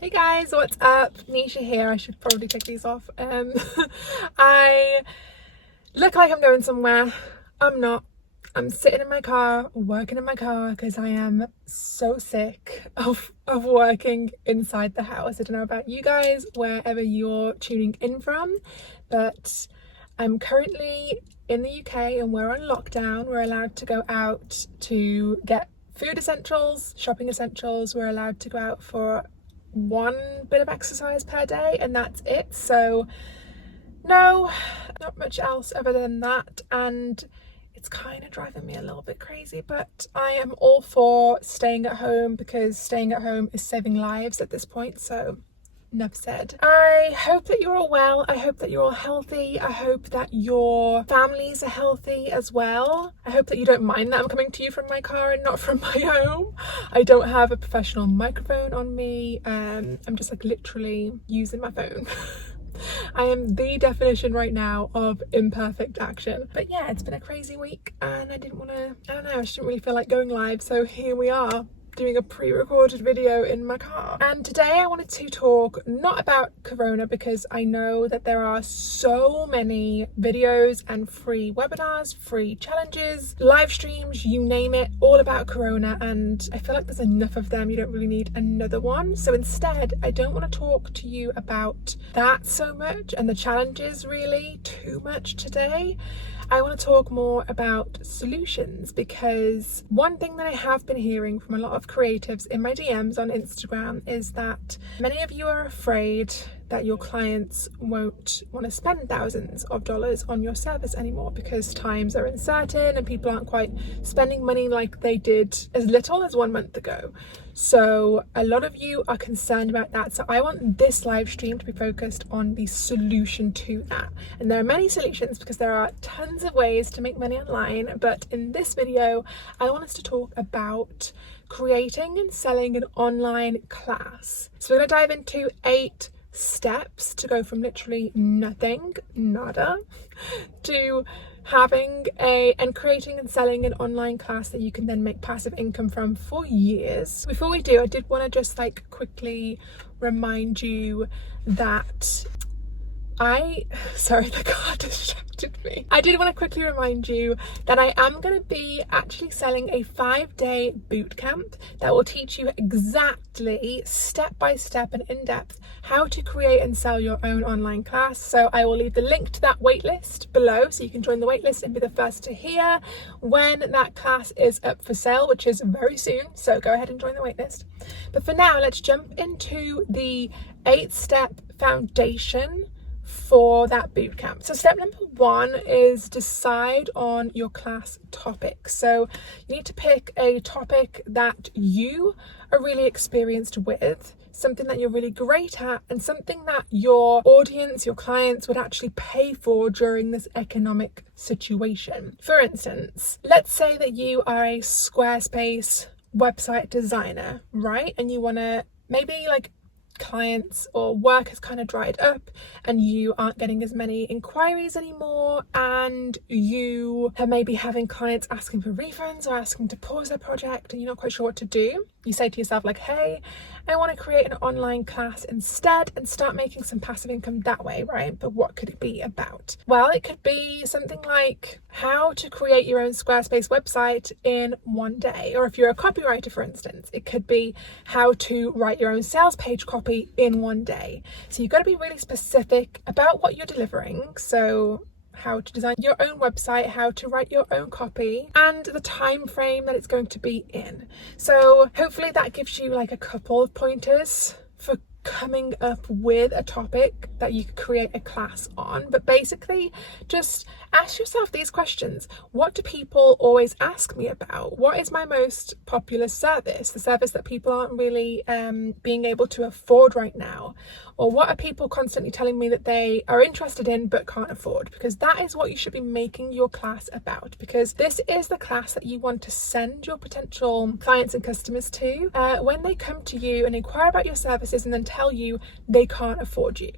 Hey guys, what's up? Nisha here. I should probably take these off. I look like I'm going somewhere. I'm not. I'm sitting in my car, working in my car because I am so sick of working inside the house. I don't know about you guys, wherever you're tuning in from, but I'm currently in the UK and we're on lockdown. We're allowed to go out to get food essentials, shopping essentials. We're allowed to go out for one bit of exercise per day and that's it. So no, not much else other than that, and it's kind of driving me a little bit crazy, but I am all for staying at home because staying at home is saving lives at this point. So enough said. I hope that you're all well. I hope that you're all healthy. I hope that your families are healthy as well. I hope that you don't mind that I'm coming to you from my car and not from my home. I don't have a professional microphone on me. I'm just like literally using my phone. I am the definition right now of imperfect action. But yeah, it's been a crazy week and I don't know, I just didn't really feel like going live. So here we are, doing a pre-recorded video in my car. And today I wanted to talk not about Corona because I know that there are so many videos and free webinars, free challenges, live streams, you name it, all about Corona, and I feel like there's enough of them. You don't really need another one. So instead, I don't want to talk to you about that so much and the challenges really too much today. I want to talk more about solutions, because one thing that I have been hearing from a lot of creatives in my DMs on Instagram is that many of you are afraid that your clients won't want to spend thousands of dollars on your service anymore because times are uncertain and people aren't quite spending money like they did as little as 1 month ago. So a lot of you are concerned about that. So I want this live stream to be focused on the solution to that. And there are many solutions because there are tons of ways to make money online. But in this video, I want us to talk about creating and selling an online class. So we're going to dive into 8 steps to go from literally nothing, nada, to having and creating and selling an online class that you can then make passive income from for years. Before we do, I did want to just like quickly remind you that sorry, the car distracted me. I did want to quickly remind you that I am going to be actually selling a 5-day bootcamp that will teach you exactly step by step and in depth how to create and sell your own online class. So I will leave the link to that waitlist below so you can join the waitlist and be the first to hear when that class is up for sale, which is very soon. So go ahead and join the waitlist. But for now, let's jump into the 8-step foundation for that bootcamp. So step number 1 is decide on your class topic. So you need to pick a topic that you are really experienced with, something that you're really great at, and something that your audience, your clients would actually pay for during this economic situation. For instance, let's say that you are a Squarespace website designer, right? And you want to maybe like clients or work has kind of dried up and you aren't getting as many inquiries anymore, and you are maybe having clients asking for refunds or asking to pause their project and you're not quite sure what to do. You say to yourself like, hey, I want to create an online class instead and start making some passive income that way, right? But what could it be about? Well, it could be something like how to create your own Squarespace website in 1 day. Or if you're a copywriter, for instance, it could be how to write your own sales page copy in 1 day. So you've got to be really specific about what you're delivering. So how to design your own website, how to write your own copy, and the time frame that it's going to be in. So hopefully that gives you like a couple of pointers for coming up with a topic that you could create a class on. But basically just ask yourself these questions. What do people always ask me about? What is my most popular service? The service that people aren't really being able to afford right now? Or what are people constantly telling me that they are interested in but can't afford? Because that is what you should be making your class about, because this is the class that you want to send your potential clients and customers to when they come to you and inquire about your services and then tell you they can't afford you.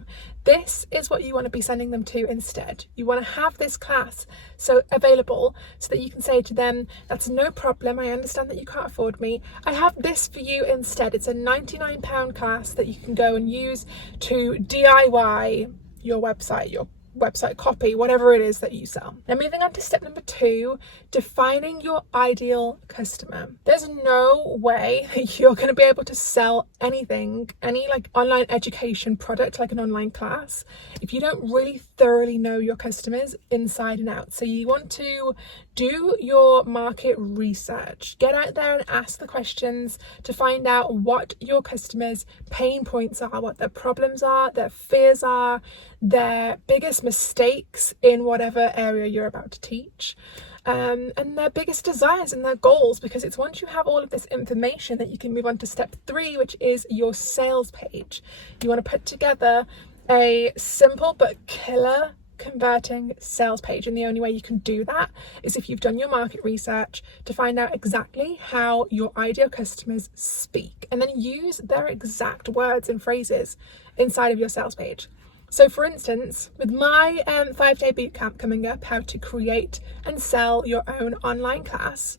this is what you want to be sending them to instead. You want to have this class so available so that you can say to them, that's no problem, I understand that you can't afford me, I have this for you instead. It's a £99 class that you can go and use to DIY your website copy, whatever it is that you sell. Now moving on to step number 2, defining your ideal customer. There's no way that you're going to be able to sell anything, any like online education product like an online class, if you don't really thoroughly know your customers inside and out. So you want to do your market research, get out there and ask the questions to find out what your customers' pain points are, what their problems are, their fears are, their biggest mistakes in whatever area you're about to teach, and their biggest desires and their goals, because it's once you have all of this information that you can move on to step 3, which is your sales page. You want to put together a simple but killer converting sales page, and the only way you can do that is if you've done your market research to find out exactly how your ideal customers speak, and then use their exact words and phrases inside of your sales page. So for instance, with my 5-day bootcamp coming up, how to create and sell your own online class,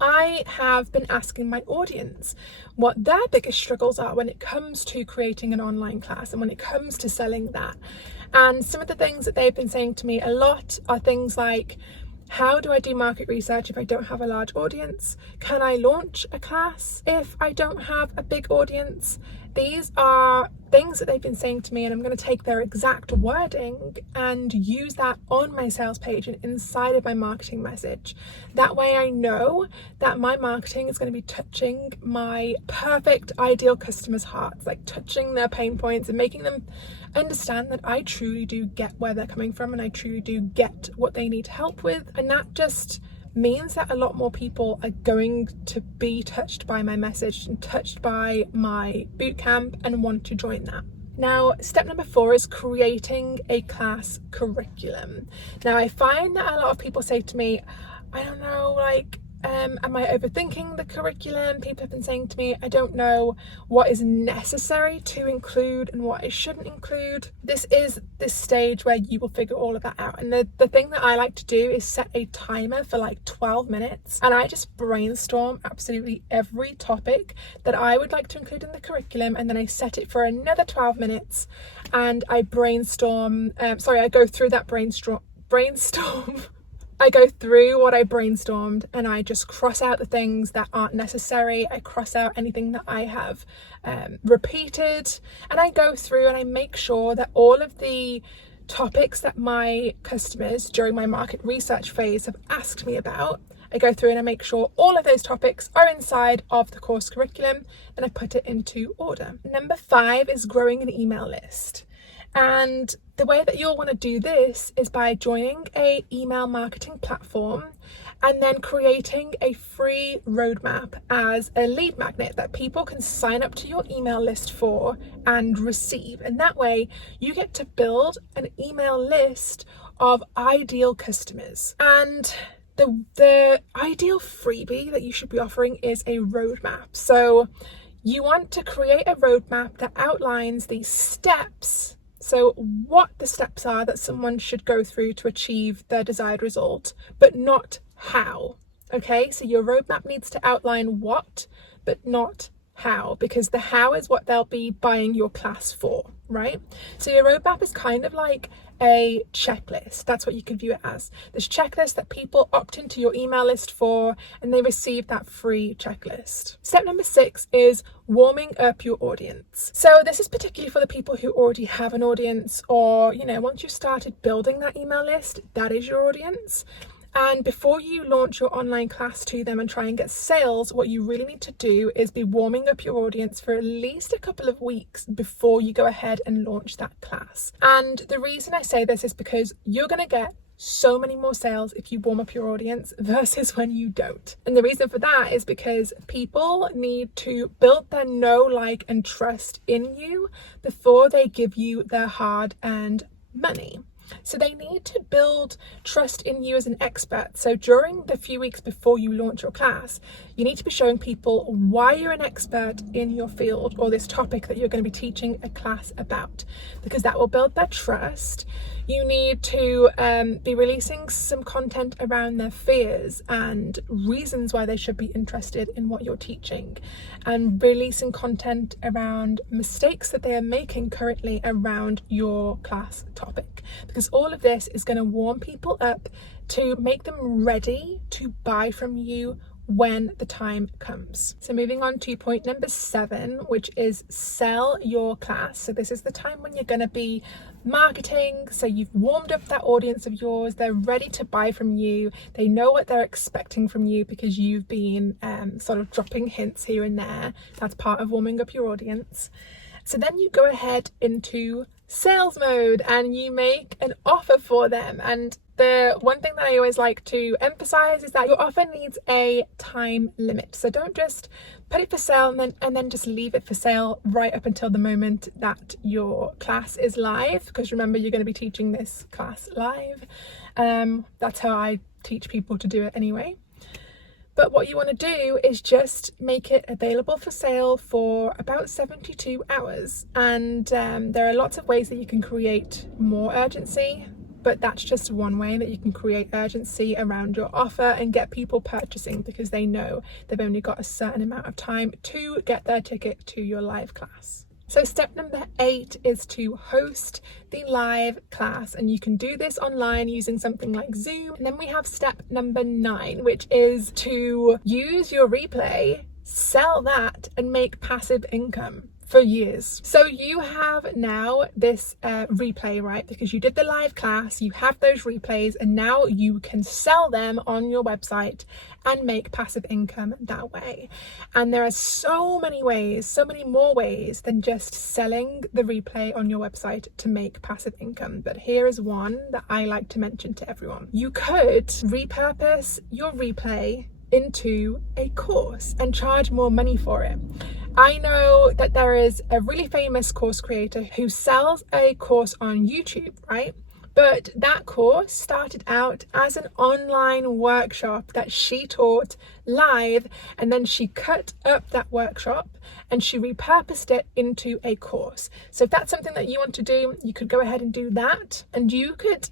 I have been asking my audience what their biggest struggles are when it comes to creating an online class and when it comes to selling that. And some of the things that they've been saying to me a lot are things like, how do I do market research if I don't have a large audience? Can I launch a class if I don't have a big audience? These are things that they've been saying to me, and I'm going to take their exact wording and use that on my sales page and inside of my marketing message. That way I know that my marketing is going to be touching my perfect ideal customers' hearts, like touching their pain points and making them understand that I truly do get where they're coming from and I truly do get what they need help with. And that just means that a lot more people are going to be touched by my message and touched by my bootcamp and want to join that. Now, step number 4 is creating a class curriculum. Now, I find that a lot of people say to me, I don't know, like, am I overthinking the curriculum? People have been saying to me, I don't know what is necessary to include and what I shouldn't include. This is this stage where you will figure all of that out. And the thing that I like to do is set a timer for like 12 minutes. And I just brainstorm absolutely every topic that I would like to include in the curriculum. And then I set it for another 12 minutes. And I brainstorm, I go through that brainstorm. I go through what I brainstormed and I just cross out the things that aren't necessary. I cross out anything that I have repeated, and I go through and I make sure that all of the topics that my customers during my market research phase have asked me about, I go through and I make sure all of those topics are inside of the course curriculum and I put it into order. Number 5 is growing an email list. And the way that you'll want to do this is by joining a email marketing platform and then creating a free roadmap as a lead magnet that people can sign up to your email list for and receive. And that way you get to build an email list of ideal customers. And the ideal freebie that you should be offering is a roadmap. So you want to create a roadmap that outlines the steps. So what the steps are that someone should go through to achieve their desired result, but not how. Okay, so your roadmap needs to outline what, but not how, because the how is what they'll be buying your class for, right? So your roadmap is kind of like a checklist. That's what you could view it as. This checklist that people opt into your email list for and they receive that free checklist. Step number 6 is warming up your audience. So this is particularly for the people who already have an audience, or, you know, once you've started building that email list, that is your audience. And before you launch your online class to them and try and get sales, what you really need to do is be warming up your audience for at least a couple of weeks before you go ahead and launch that class. And the reason I say this is because you're going to get so many more sales if you warm up your audience versus when you don't. And the reason for that is because people need to build their know, like, and trust in you before they give you their hard-earned money. So they need to build trust in you as an expert. So during the few weeks before you launch your class, You need to be showing people why you're an expert in your field or this topic that you're going to be teaching a class about, because that will build their trust. You need to be releasing some content around their fears and reasons why they should be interested in what you're teaching, and releasing content around mistakes that they are making currently around your class topic, because all of this is going to warm people up to make them ready to buy from you when the time comes. So moving on to point number 7, which is sell your class. So this is the time when you're going to be marketing. So you've warmed up that audience of yours, they're ready to buy from you, they know what they're expecting from you because you've been sort of dropping hints here and there. That's part of warming up your audience. So then you go ahead into sales mode and you make an offer for them. And the one thing that I always like to emphasize is that your offer needs a time limit. So don't just put it for sale and then just leave it for sale right up until the moment that your class is live, because remember, you're going to be teaching this class live. That's how I teach people to do it anyway. But what you want to do is just make it available for sale for about 72 hours. And there are lots of ways that you can create more urgency, but that's just one way that you can create urgency around your offer and get people purchasing, because they know they've only got a certain amount of time to get their ticket to your live class. So step number 8 is to host the live class, and you can do this online using something like Zoom. And then we have step number 9, which is to use your replay, sell that, and make passive income for years. So you have now this replay, right? Because you did the live class, you have those replays, and now you can sell them on your website and make passive income that way. And there are so many ways, so many more ways than just selling the replay on your website to make passive income. But here is one that I like to mention to everyone. You could repurpose your replay into a course and charge more money for it. I know that there is a really famous course creator who sells a course on YouTube, right? But that course started out as an online workshop that she taught live, and then she cut up that workshop and she repurposed it into a course. So if that's something that you want to do, you could go ahead and do that. And you could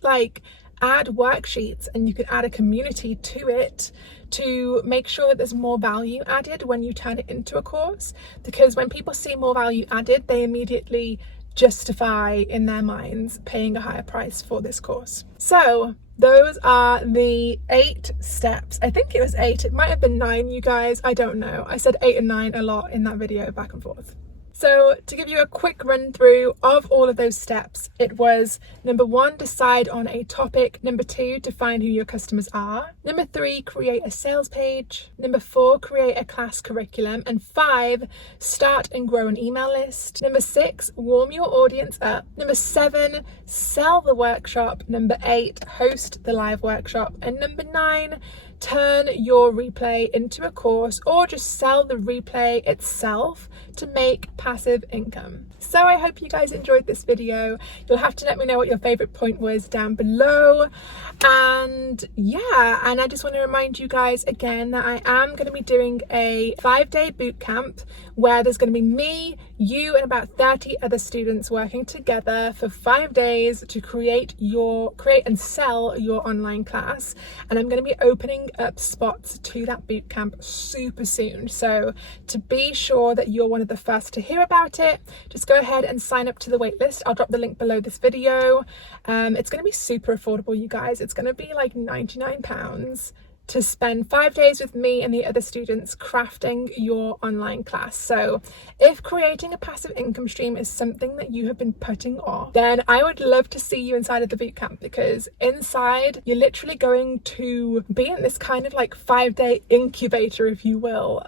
add worksheets, and you could add a community to it to make sure that there's more value added when you turn it into a course. Because when people see more value added, they immediately justify in their minds paying a higher price for this course. So those are the 8 steps. I think it was 8, it might have been 9, you guys, I don't know. I said 8 and 9 a lot in that video, back and forth. So to give you a quick run through of all of those steps, it was number 1, decide on a topic. Number 2, define who your customers are. Number 3, create a sales page. Number 4, create a class curriculum. And 5, start and grow an email list. Number 6, warm your audience up. Number 7, sell the workshop. Number 8, host the live workshop. And number 9, turn your replay into a course, or just sell the replay itself to make passive income. So I hope you guys enjoyed this video. You'll have to let me know what your favorite point was down below. And yeah, and I just want to remind you guys again that I am going to be doing a 5-day boot camp where there's going to be me, you, and about 30 other students working together for 5 days to create and sell your online class. And I'm going to be opening up spots to that boot camp super soon. So to be sure that you're one of the first to hear about it, just go ahead and sign up to the waitlist. I'll drop the link below this video. It's going to be super affordable, you guys. It's going to be like £99 to spend 5 days with me and the other students crafting your online class. So if creating a passive income stream is something that you have been putting off, then I would love to see you inside of the bootcamp, because inside you're literally going to be in this kind of 5-day incubator, if you will,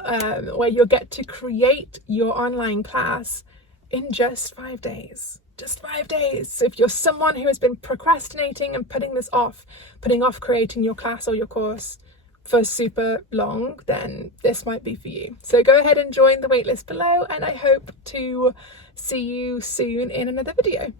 where you'll get to create your online class in just 5 days. Just 5 days. So if you're someone who has been procrastinating and putting off creating your class or your course for super long, then this might be for you. So go ahead and join the waitlist below, and I hope to see you soon in another video.